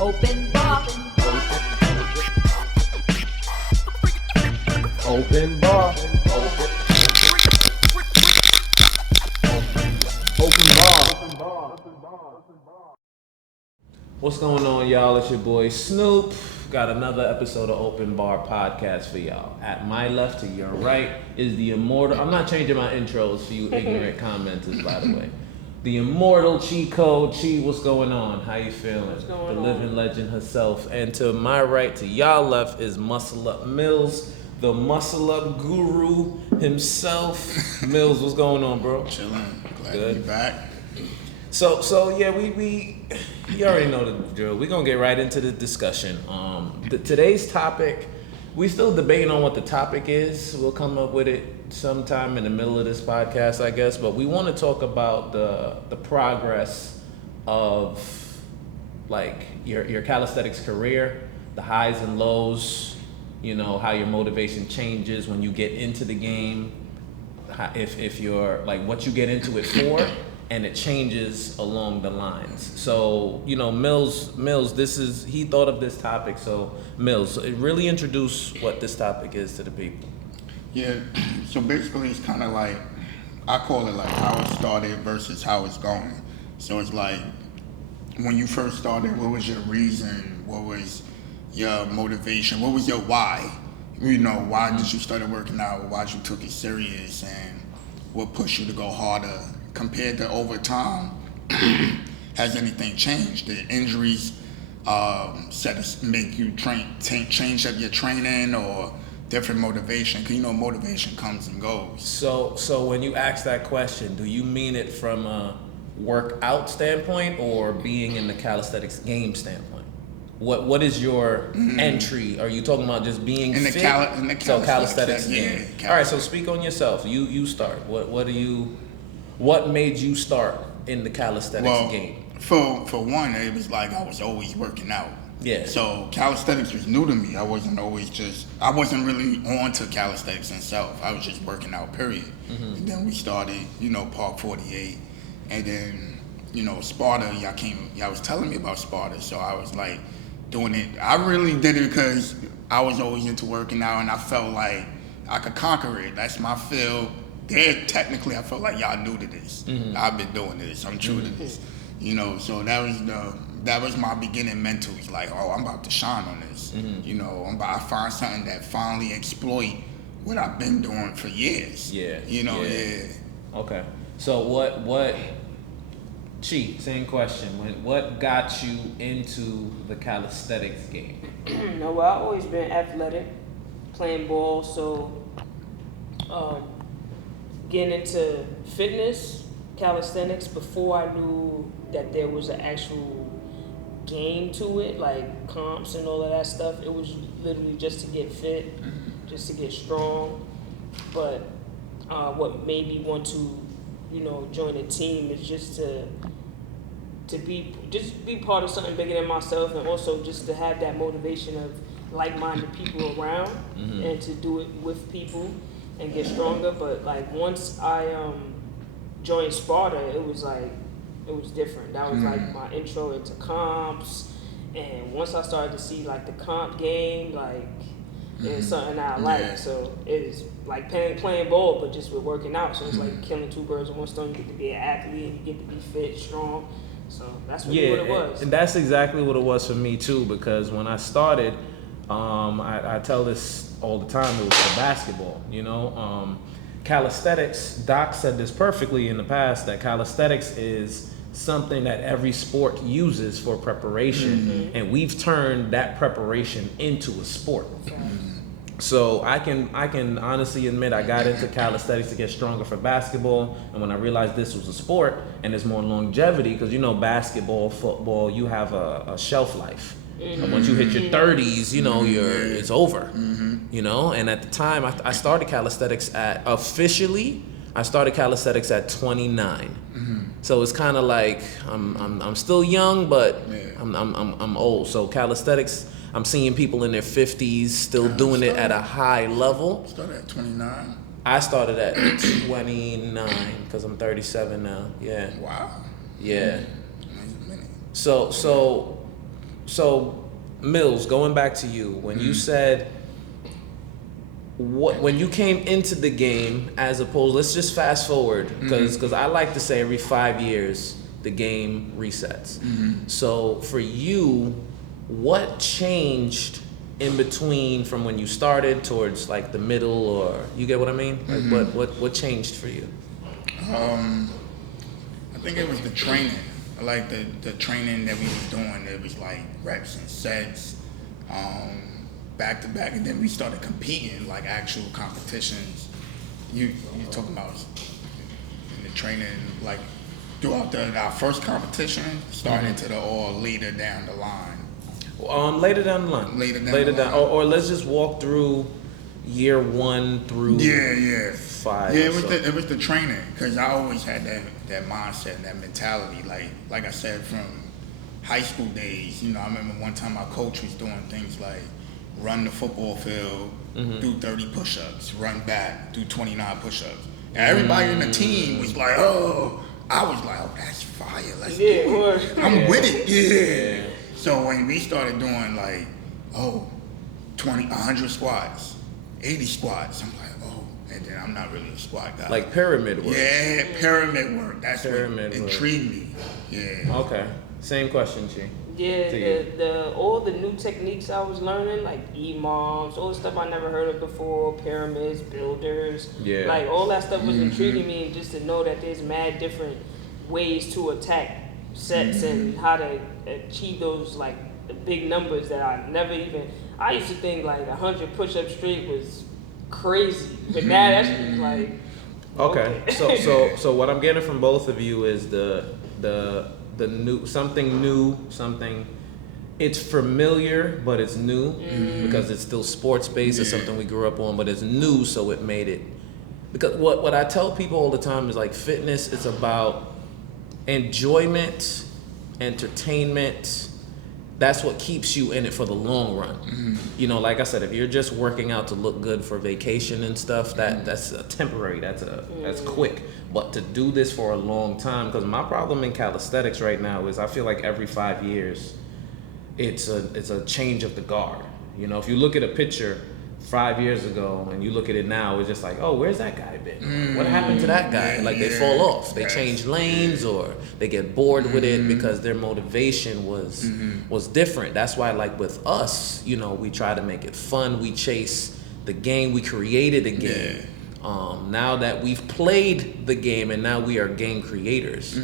Open bar. Open bar. Open bar. What's going on, y'all? It's your boy Snoop. Got another episode of Open Bar Podcast for y'all. At my left to your right is the immortal. I'm not changing my intros for you ignorant commenters, by the way. The immortal Chi Code. Chi, what's going on? How you feeling? What's going the on? living legend herself. And to my right, to y'all left, is Muscle Up Mills, the Muscle Up Guru himself. Mills, what's going on, bro? Chilling. Glad Good. to be back. So yeah, we you already know the drill. We're gonna get right into the discussion. Today's topic, we still debating on what the topic is. We'll come up with it sometime in the middle of this podcast, I guess. But we want to talk about the progress of like your calisthenics career, the highs and lows. You know, how your motivation changes when you get into the game. If you're like what you get into it for. And it changes along the lines. So, you know, Mills, he thought of this topic. So, Mills, really introduce what this topic is to the people. Yeah, so basically it's kind of like, I call it like how it started versus how it's going. So it's like, when you first started, what was your reason? What was your motivation? What was your why? You know, why did you start working out? Why you took it serious? And what pushed you to go harder? Compared to over time, has anything changed? Did injuries make you change up your training or different motivation? Because you know motivation comes and goes. So when you ask that question, do you mean it from a workout standpoint or being in the calisthenics game standpoint? What is your entry? Are you talking about just being in the fit? calisthenics, Calisthenics yeah, game. All right, so speak on yourself. You start. What made you start in the calisthenics game? For one, it was like I was always working out. Yeah. So calisthenics was new to me. I wasn't really on to calisthenics itself. I was just working out, period. Mm-hmm. And then we started, Park 48. And then, Sparta, y'all was telling me about Sparta. So I was like doing it. I really did it because I was always into working out and I felt like I could conquer it. That's my field. Technically, I felt like y'all new to this. Mm-hmm. I've been doing this. I'm true to this. So that was my beginning mental. It's like, oh, I'm about to shine on this. Mm-hmm. I'm about to find something that finally exploit what I've been doing for years. Yeah. Yeah. Okay. So what? Chi, same question. What got you into the calisthenics game? Well, I've always been athletic, playing ball, so. Getting into fitness, calisthenics, before I knew that there was an actual game to it, like comps and all of that stuff. It was literally just to get fit, just to get strong. But what made me want to, join a team is just to be part of something bigger than myself, and also just to have that motivation of like-minded people around, and to do it with people and get stronger. But like once I joined Sparta, it was different. That was like my intro into comps, and once I started to see like the comp game, like it's something that I like. So it is like playing ball, but just with working out. So it's like killing two birds with one stone. You get to be an athlete and you get to be fit, strong. So that's really what it was. And that's exactly what it was for me too, because when I started, I tell this all the time, it was for basketball, calisthenics, Doc said this perfectly in the past, that calisthenics is something that every sport uses for preparation, and we've turned that preparation into a sport. So I can honestly admit I got into calisthenics to get stronger for basketball, and when I realized this was a sport and there's more longevity, because basketball, football, you have a shelf life. And once you hit your 30s, it's over. And at the time, I started calisthenics at 29. So it's kind of like I'm still young, but I'm old. So calisthenics, I'm seeing people in their 50s still doing it at a high level. Started at 29. I started at 29 because I'm 37 now. Yeah. Wow. Yeah. So So Mills, going back to you, when you said when you came into the game, as opposed, let's just fast forward, because I like to say every 5 years the game resets. So for you, what changed in between from when you started towards like the middle, or you get what I mean? Like what changed for you? I think it was the training. I like the training that we was doing. It was like reps and sets, back to back, and then we started competing, like actual competitions. You talking about in the training, like throughout our first competition, starting to the or later down the line. Later down the line. Later down. Or let's just walk through year 1 through 5. Yeah, it was the training, because I always had that mindset and that mentality. Like I said, from high school days, I remember one time my coach was doing things like run the football field, do 30 push-ups, run back, do 29 push-ups. And everybody in the team was like, oh, I was like, oh, that's fire, let's do it. I'm with it, yeah. So when we started doing like, 100 squats, 80 squats, I'm like, oh, and then I'm not really a squat guy. Like pyramid work. Yeah, pyramid work. That's pyramid what work. intrigued me. Yeah. Okay. Same question, Chi. Yeah, all the new techniques I was learning, like EMOMs, all the stuff I never heard of before, pyramids, builders, like all that stuff was intriguing me, and just to know that there's mad different ways to attack sets and how to achieve those like the big numbers that I used to think like 100 push-ups straight was crazy, but now that's just like okay. So what I'm getting from both of you is the new something. It's familiar, but it's new because it's still sports based. It's something we grew up on, but it's new, so it made it. Because what I tell people all the time is like fitness is about enjoyment, entertainment. That's what keeps you in it for the long run. Like I said, if you're just working out to look good for vacation and stuff, that's a temporary. That's quick. But to do this for a long time, because my problem in calisthenics right now is I feel like every 5 years, it's a change of the guard. If you look at a picture 5 years ago and you look at it now, it's just like, oh, where's that guy been? What happened to that guy? They fall off. They change lanes or they get bored with it because their motivation was different. That's why, like with us, we try to make it fun. We chase the game. We created a game. Now that we've played the game and now we are game creators,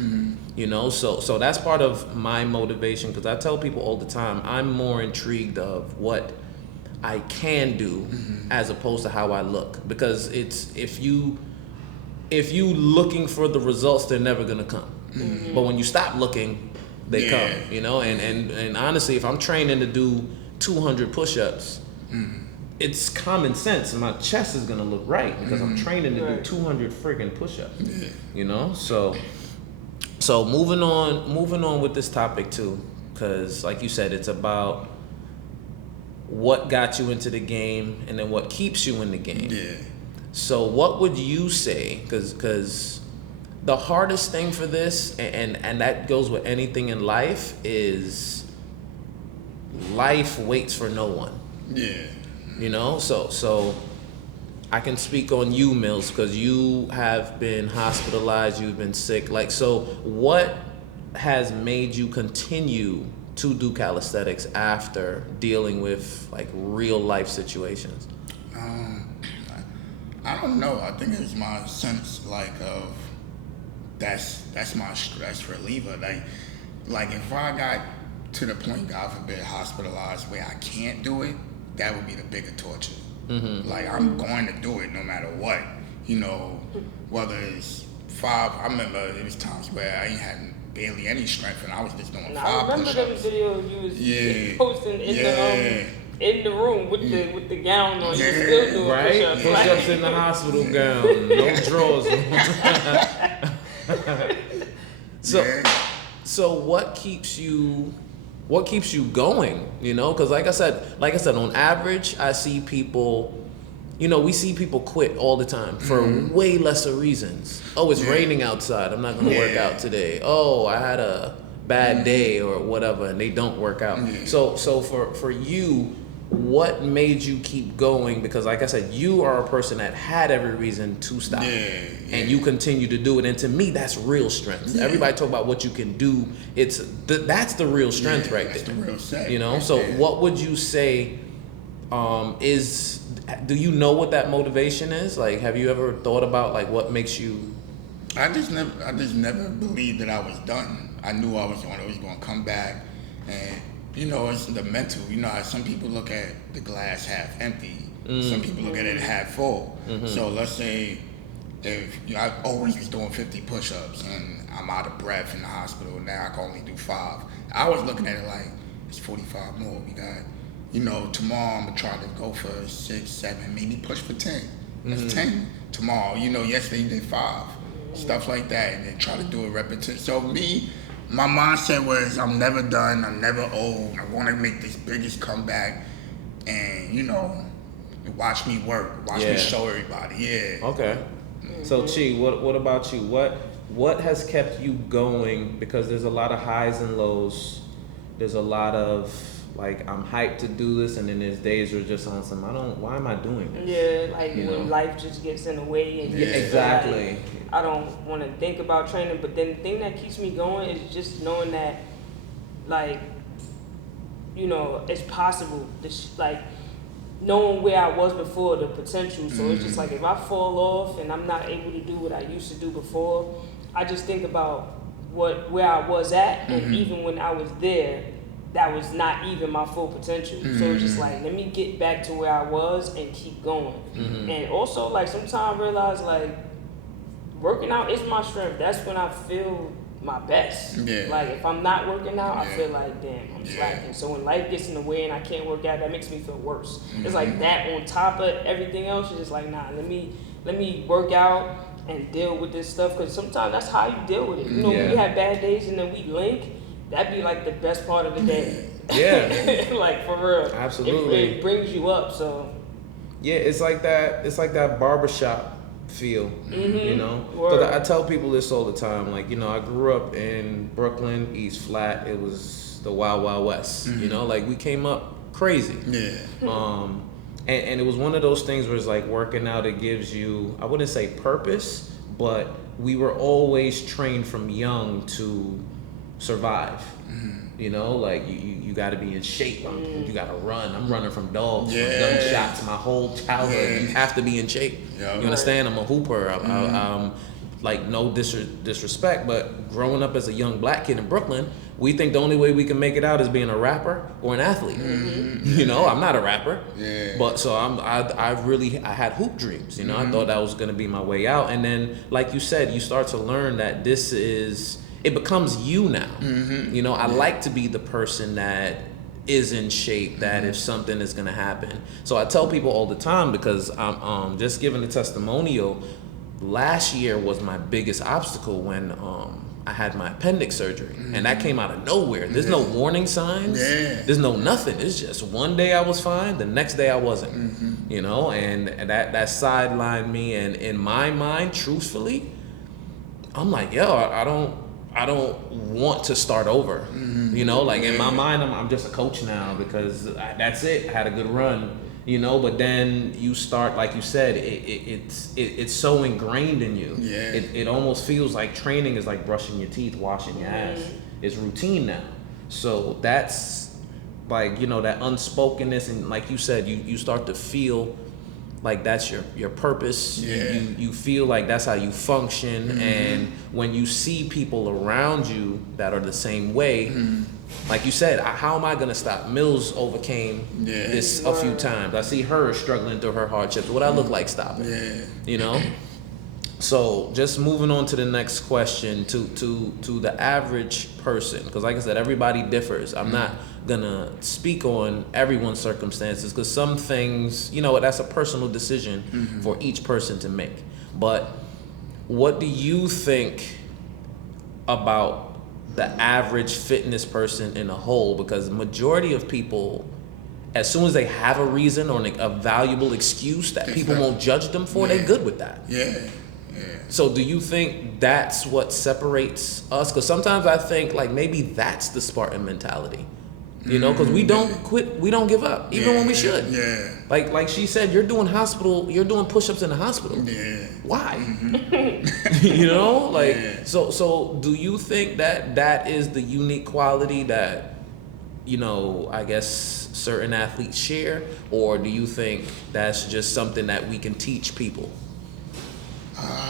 so that's part of my motivation, because I tell people all the time, I'm more intrigued of what I can do as opposed to how I look, because it's if you looking for the results, they're never gonna come. But when you stop looking, they come. And honestly, if I'm training to do 200 push-ups, it's common sense. My chest is gonna look right because I'm training to do 200 friggin' push-ups. So moving on with this topic too, because like you said, it's about what got you into the game and then what keeps you in the game. So what would you say, because the hardest thing for this, and that goes with anything in life, is life waits for no one. So I can speak on you, Mills, because you have been hospitalized, you've been sick. So what has made you continue to do calisthenics after dealing with like real life situations? I don't know. I think it's my sense of that's my stress reliever. Like if I got to the point, God forbid, hospitalized where I can't do it, that would be the bigger torture. Like I'm going to do it no matter what. Whether it's 5. I remember it was times where I ain't had barely any strength, and I was just doing 5 push-ups. I remember them videos you was posting in the room with the gown on. You still doing push-ups. Push-ups in the hospital gown, no drawers. So what keeps you going? Because like I said, on average, I see people. We see people quit all the time for way lesser reasons. Oh, it's raining outside. I'm not going to work out today. Oh, I had a bad day or whatever, and they don't work out. Yeah. So for you, what made you keep going? Because like I said, you are a person that had every reason to stop, and you continue to do it. And to me, that's real strength. Yeah. Everybody talk about what you can do. That's the real strength right that's there. the real strength. You know. Right So there. what would you say? Do you know what that motivation is? Like, have you ever thought about like what makes you? I just never believed that I was done. I knew I was always going to come back, and it's the mental. How some people look at the glass half empty, some people look at it half full. So let's say if I always was doing 50 push-ups and I'm out of breath in the hospital, now I can only do 5. I was looking at it like it's 45 more. We got, tomorrow I'm gonna try to go for 6, 7, maybe push for 10. That's 10 tomorrow. Yesterday you did 5. Stuff like that, and then try to do a repetition. So my mindset was I'm never done, I'm never old, I want to make this biggest comeback, and watch me work, watch me show everybody. Okay. So Chi, what about you? What has kept you going? Because there's a lot of highs and lows. There's a lot of like, I'm hyped to do this, and then there's days where just on some, why am I doing this? Yeah, like when life just gets in the way, and exactly. Like, I don't want to think about training, but then the thing that keeps me going is just knowing that, like, it's possible. Like, knowing where I was before, the potential. So it's just like, if I fall off and I'm not able to do what I used to do before, I just think about where I was at, and even when I was there, that was not even my full potential. So it's just like, let me get back to where I was and keep going. And also, like, sometimes I realize, like, working out is my strength. That's when I feel my best. Like, if I'm not working out, I feel like, damn, I'm slacking. So when life gets in the way and I can't work out, that makes me feel worse. It's like that on top of everything else. It's just like, nah, let me work out and deal with this stuff, because sometimes that's how you deal with it. When we have bad days and then we link, that'd be like the best part of the day. Yeah. Like, for real. Absolutely. It brings you up. So yeah, it's like that barbershop feel, Word. I tell people this all the time. Like, I grew up in Brooklyn, East Flat. It was the Wild Wild West. Like, we came up crazy. And it was one of those things where it's like, working out, it gives you, I wouldn't say purpose, but we were always trained from young to survive. Like, you got to be in shape. You got to run. I'm running from dogs, from gunshots my whole childhood. You have to be in shape. You understand? I'm a hooper. I'm like, no disrespect, but growing up as a young black kid in Brooklyn, we think the only way we can make it out is being a rapper or an athlete. I'm not a rapper, but so I had hoop dreams. I thought that was gonna be my way out, and then, like you said, you start to learn that it becomes you now. I like to be the person that is in shape, that if something is gonna happen. So I tell people all the time, because I'm just giving a testimonial. Last year was my biggest obstacle when I had my appendix surgery, and that came out of nowhere. There's no warning signs. There's no nothing. It's just one day I was fine, the next day I wasn't. And that sidelined me. And in my mind, truthfully, I'm like, yo, I don't want to start over. Like, in my mind, I'm just a coach now, because that's it. I had a good run. But then you start, like you said, it's so ingrained in you. It almost feels like training is like brushing your teeth, washing your ass. It's routine now. So that's like, that unspokenness, and like you said, you start to feel like that's your purpose. You feel like that's how you function. And when you see people around you that are the same way, like you said, how am I gonna stop? Mills overcame this a few times. I see her struggling through her hardships. What I look like stopping? So just moving on to the next question, to the average person, because like I said, everybody differs. I'm not gonna speak on everyone's circumstances, because some things, that's a personal decision for each person to make. But what do you think about the average fitness person in a whole? Because majority of people, as soon as they have a reason or a valuable excuse that people won't judge them for, they're good with that. So do you think that's what separates us? Because sometimes I think like maybe that's the Spartan mentality. You know, because we don't quit, we don't give up, even when we should. Yeah. Like she said, you're doing push-ups in the hospital. Yeah. Why? You know, like so. Do you think that is the unique quality that, you know, I guess certain athletes share, or do you think that's just something that we can teach people?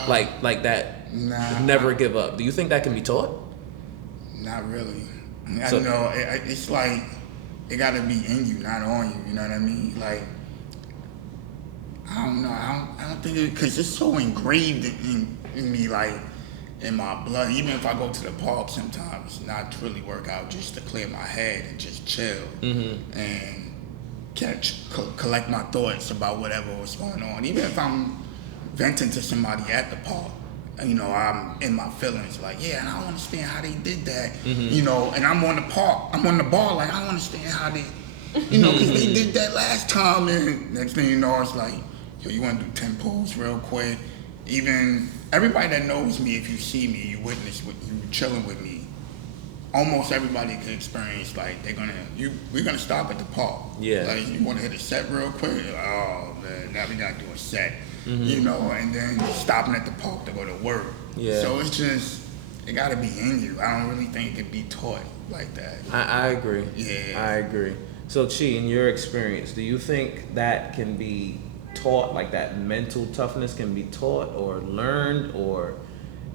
Like that. Nah. Never give up. Do you think that can be taught? Not really. So- I know it's like it got to be in you, not on you. You know what I mean? Like I don't know. I don't think because it's so engraved in me, like in my blood. Even if I go to the park sometimes, not to really work out, just to clear my head and just chill and collect my thoughts about whatever was going on. Even if I'm venting to somebody at the park, you know, I'm in my feelings, like, yeah, and I don't understand how they did that, you know, and I'm on the bar, like, I don't understand how they, you know, because they did that last time, and next thing you know, it's like, yo, you want to do 10 pulls real quick. Even everybody that knows me, if you see me, you witness you chilling with me, almost everybody can experience, like, we're gonna stop at the park. Yeah. Like, you want to hit a set real quick? Oh, man, now we gotta do a set. You know, and then stopping at the park to go to work. Yeah. So it's just, it got to be in you. I don't really think it can be taught like that. I agree. Yeah. I agree. So Chi, in your experience, do you think that can be taught, like that mental toughness can be taught or learned, or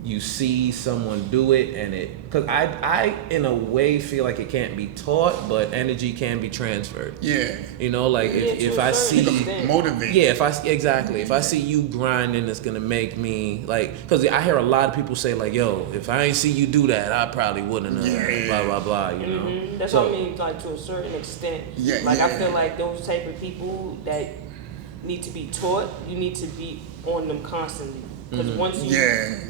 you see someone do it and because I in a way feel like it can't be taught, but energy can be transferred. Yeah. You know, like if I see, motivate. yeah, if I see you grinding, it's gonna make me like, because I hear a lot of people say like, yo, if I ain't see you do that, I probably wouldn't have, blah blah blah, you know. That's what I mean, like to a certain extent. Yeah, like I feel like those type of people that need to be taught, you need to be on them constantly. Because once you,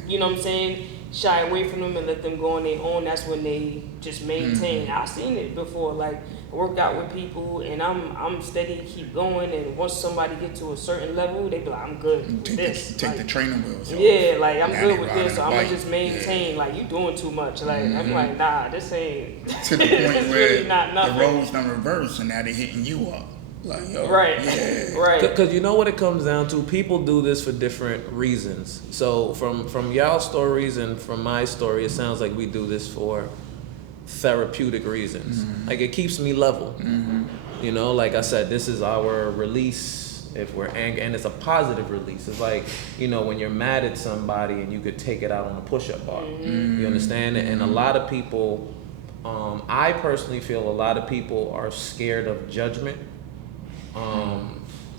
you know what I'm saying, shy away from them and let them go on their own, that's when they just maintain. I've seen it before, like I work out with people and I'm steady, keep going, and once somebody get to a certain level, they be like, I'm good with this. Take the training wheels. Yeah, like I'm good with this, so I'm gonna just maintain. Like you doing too much. Like I'm like, nah, this ain't. To the point where really not nothing. the roles done reverse and now they hitting you up. Like, yo, right. Because you know what it comes down to? People do this for different reasons. So from y'all's stories and from my story, it sounds like we do this for therapeutic reasons. Like it keeps me level. You know, like I said, this is our release if we're angry, and it's a positive release. It's like, you know, when you're mad at somebody and you could take it out on a push-up bar. You understand it? And a lot of people, I personally feel a lot of people are scared of judgment.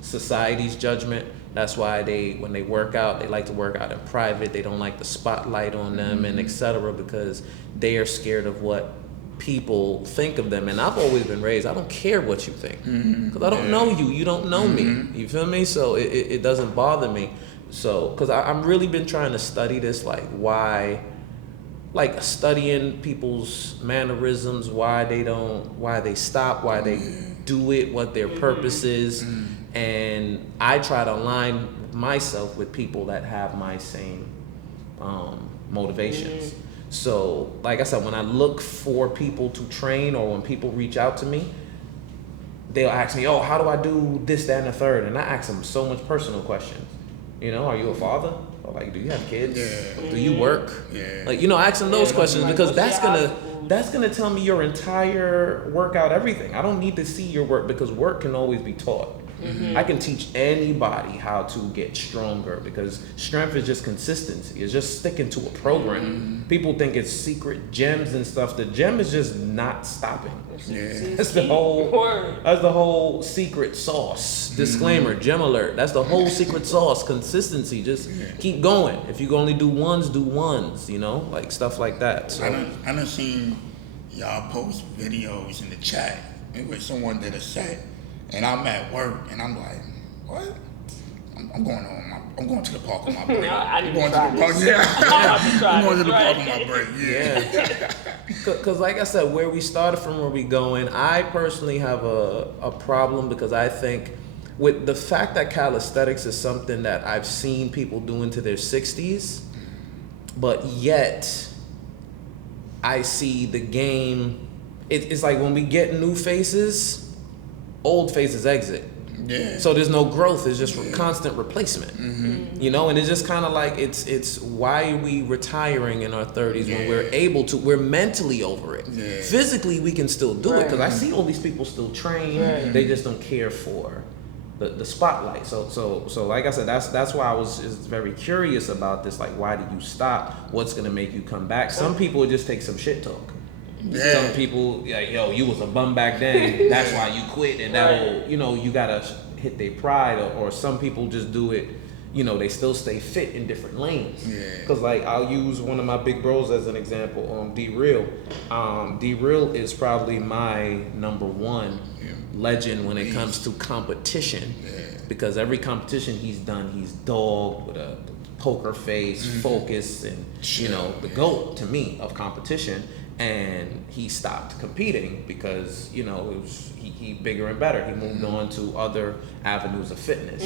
Society's judgment. That's why when they work out, they like to work out in private. They don't like the spotlight on them and etc. because they are scared of what people think of them. And I've always been raised, I don't care what you think, because I don't know you. You don't know me. You feel me? So it doesn't bother me. So because I'm really been trying to study this, like why, like studying people's mannerisms, why they stop, why they do it, what their purpose is, and I try to align myself with people that have my same motivations. So, like I said, when I look for people to train, or when people reach out to me, they'll ask me, "Oh, how do I do this, that, and the third?" And I ask them so much personal questions. You know, are you a father? Or like, do you have kids? Do you work? Like, you know, asking those questions, because that's gonna tell me your entire workout, everything. I don't need to see your work, because work can always be taught. I can teach anybody how to get stronger, because strength is just consistency. It's just sticking to a program. People think it's secret gems and stuff. The gem is just not stopping. That's the whole secret sauce. Disclaimer, gem alert. That's the whole secret sauce. Consistency. Just keep going. If you can only do ones, do ones. You know, like stuff like that. So I done seen y'all post videos in the chat where someone did a set, and I'm at work, and I'm like, what? I'm going home. I'm going to the park on my break. I'm going to the park on my break. Yeah. Because like I said, where we started from, where we going, I personally have a problem, because I think with the fact that calisthenics is something that I've seen people do into their 60s, but yet I see the game, it's like when we get new faces, old faces exit. Yeah. So there's no growth, it's just constant replacement. You know, and it's just kind of like, it's why are we retiring in our 30s when we're able to, we're mentally over it. Physically, we can still do it, because I see all these people still train, they just don't care for the spotlight. So like I said, that's why I was just very curious about this, like, why did you stop? What's gonna make you come back? Some people would just take some shit talk. Some people, like, yo, you was a bum back then, that's why you quit, and that'll, you know, you gotta hit their pride, or some people just do it, you know, they still stay fit in different lanes. Because, like, I'll use one of my big bros as an example, D-Real. D-Real is probably my number one legend when it comes to competition, because every competition he's done, he's dogged with a poker face, focus, and, you know, the GOAT to me of competition. And he stopped competing because, you know, it was he bigger and better. He moved on to other avenues of fitness.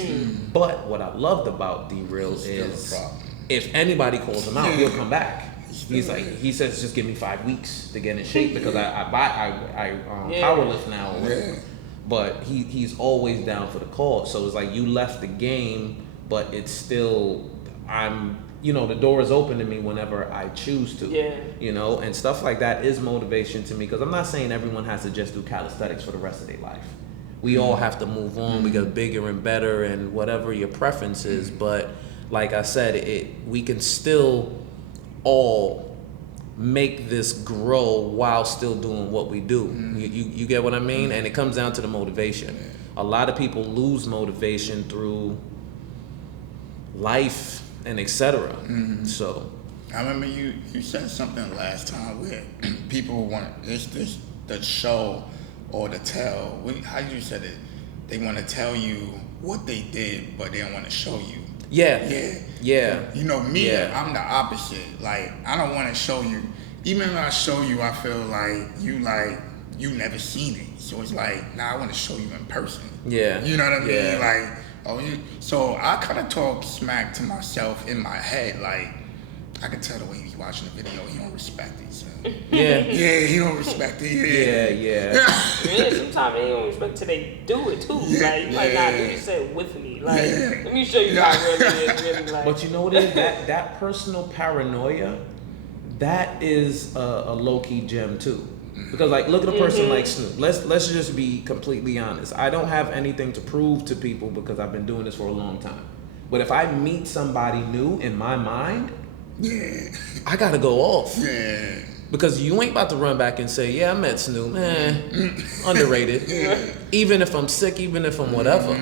But what I loved about D-Real is if anybody calls him out, he'll come back. He's like, he says, just give me 5 weeks to get in shape, because I powerlift now or whatever. But he's always down for the cause. So it's like, you left the game, but it's still, you know, the door is open to me whenever I choose to, you know, and stuff like that is motivation to me, because I'm not saying everyone has to just do calisthenics for the rest of their life. We all have to move on. We get bigger and better and whatever your preference is. But like I said, we can still all make this grow while still doing what we do. You get what I mean? And it comes down to the motivation. A lot of people lose motivation through life and etc. So I remember you said something last time where people want the show or the tell. How you said it? They want to tell you what they did, but they don't want to show you. Yeah. You know me, I'm the opposite. Like, I don't want to show you. Even if I show you, I feel like you never seen it. So it's like, nah, I want to show you in person. You know what I mean? Like, so I kind of talk smack to myself in my head, like, I can tell the way he's watching the video, he don't respect it. So. He don't respect it. Sometimes they don't respect till they do it too. Like, you like, nah, do this with me. Like, let me show you how it really is. Really, like. But you know what it is? That personal paranoia, that is a low-key gem too. Because, like, look at a person like Snoop. Let's just be completely honest. I don't have anything to prove to people because I've been doing this for a long time. But if I meet somebody new in my mind, I gotta go off. Because you ain't about to run back and say, I met Snoop, underrated. Even if I'm sick, even if I'm whatever.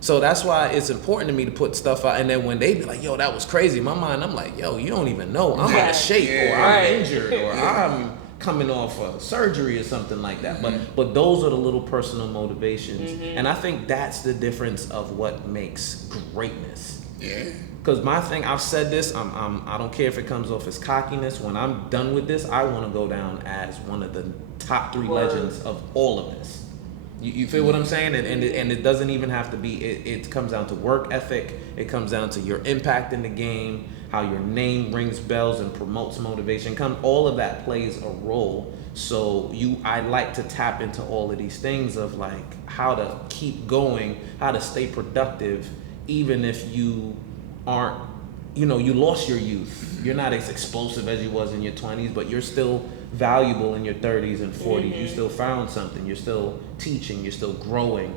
So that's why it's important to me to put stuff out. And then when they be like, yo, that was crazy, in my mind, I'm like, yo, you don't even know. I'm out of shape, or I'm injured, or I'm coming off of surgery or something like that. But those are the little personal motivations. And I think that's the difference of what makes greatness. Because my thing, I've said this, I don't care if it comes off as cockiness. When I'm done with this, I want to go down as one of the top 3 legends of all of this. You feel what I'm saying? And it doesn't even have to be, it comes down to work ethic. It comes down to your impact in the game, how your name rings bells and promotes motivation. All of that plays a role. So I like to tap into all of these things of, like, how to keep going, how to stay productive, even if you aren't, you lost your youth. You're not as explosive as you was in your 20s, but you're still valuable in your 30s and 40s. You still found something. You're still teaching. You're still growing,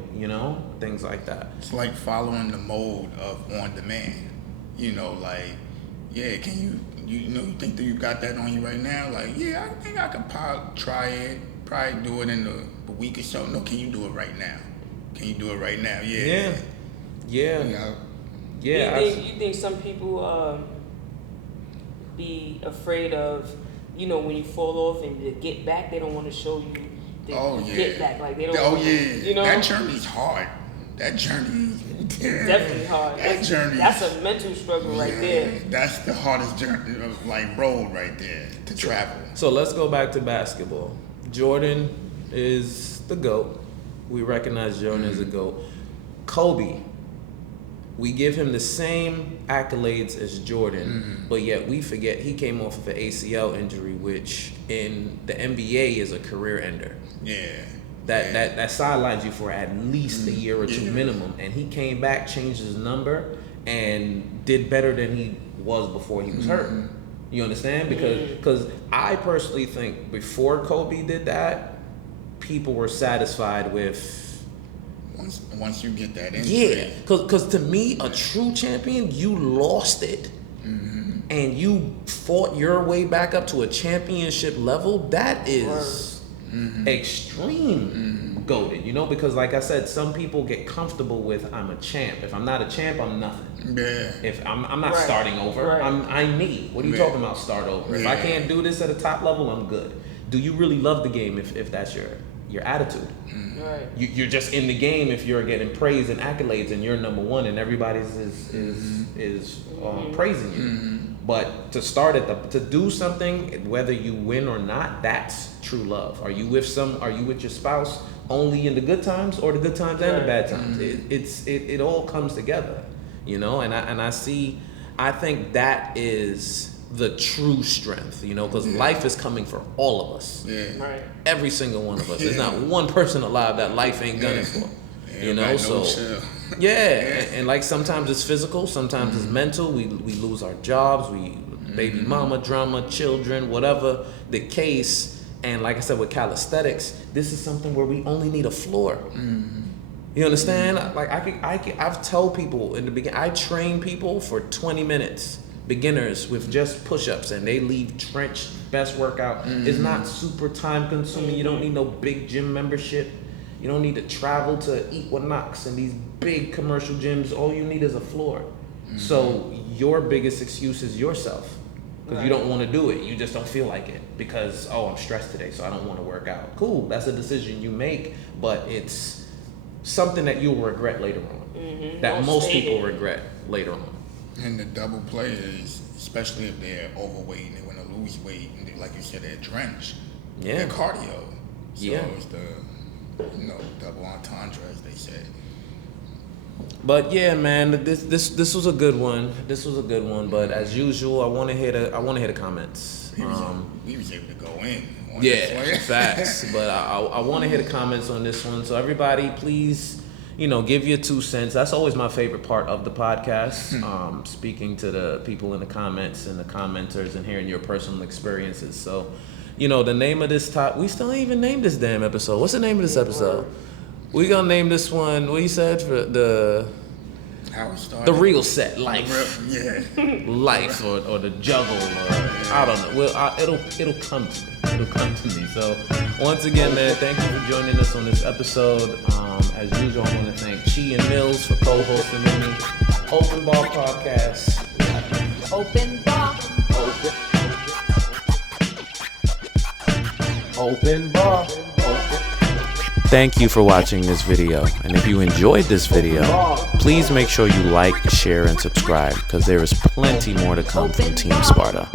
things like that. It's like following the mode of on demand. Like, can you think that you got that on you right now? Like, I think I could try it, probably do it in a week or so. No, can you do it right now? Can you do it right now? Yeah. You think some people be afraid of, when you fall off and to get back, they don't want to show you get back. Like, they don't That journey's hard. That journey is definitely hard. That's a mental struggle right there. That's the hardest journey, road right there to travel. So let's go back to basketball. Jordan is the GOAT. We recognize Jordan as a GOAT. Kobe, we give him the same accolades as Jordan, but yet we forget he came off of an ACL injury, which in the NBA is a career ender. Yeah. That sidelines you for at least a year or two minimum, and he came back, changed his number, and did better than he was before he was hurt. You understand? Because I personally think before Kobe did that, people were satisfied with. Once you get that injury. Yeah, because to me, a true champion, you lost it, and you fought your way back up to a championship level. That is extreme goated, you know, because like I said, some people get comfortable with I'm a champ. If I'm not a champ, I'm nothing. Yeah. If I'm not starting over, I'm me. What are you talking about? Start over. If I can't do this at a top level, I'm good. Do you really love the game if that's your attitude? Right. You're just in the game if you're getting praise and accolades and you're number one and everybody's is praising you. But to start to do something, whether you win or not, that's true love. Are you with your spouse only in the good times or the good times and the bad times? It all comes together, you know. And I think that is the true strength, you know, because life is coming for all of us. Yeah. Right. Every single one of us. There's not one person alive that life ain't gunning for. You know, so and like sometimes it's physical, sometimes it's mental. We lose our jobs, baby mama drama, children, whatever the case. And like I said, with calisthenics, this is something where we only need a floor. You understand? Like I've told people in the beginning, I train people for 20 minutes. Beginners with just push-ups, and they leave trenched. Best workout. It's not super time consuming. You don't need no big gym membership. You don't need to travel to Equinox and these big commercial gyms. All you need is a floor. So your biggest excuse is yourself, because you don't want to do it. You just don't feel like it because I'm stressed today, so I don't want to work out. Cool, that's a decision you make, but it's something that you'll regret later on. That most people regret later on. And the double players, especially if they're overweight and they want to lose weight, and they, like you said, they're drenched. They're cardio. So it's the double entendre, as they say. But yeah, man, this was a good one. This was a good one. But as usual, I want to hear the comments. We was able to go in. Facts. But I want to hear the comments on this one. So everybody, please. Give your 2 cents. That's always my favorite part of the podcast, speaking to the people in the comments and the commenters and hearing your personal experiences. So, the name of this we still ain't even named this damn episode. What's the name of this episode? We gonna name this one, what you said, for how it started? The real set, life. Life or the juggle, or I don't know. It'll come to me. It'll come to me. So, once again, man, thank you for joining us on this episode. As usual, I want to thank Chi and Mills for co-hosting with me. OpenBar podcast. OpenBar. Thank you for watching this video. And if you enjoyed this video, please make sure you like, share, and subscribe, because there is plenty more to come from Team Sparta.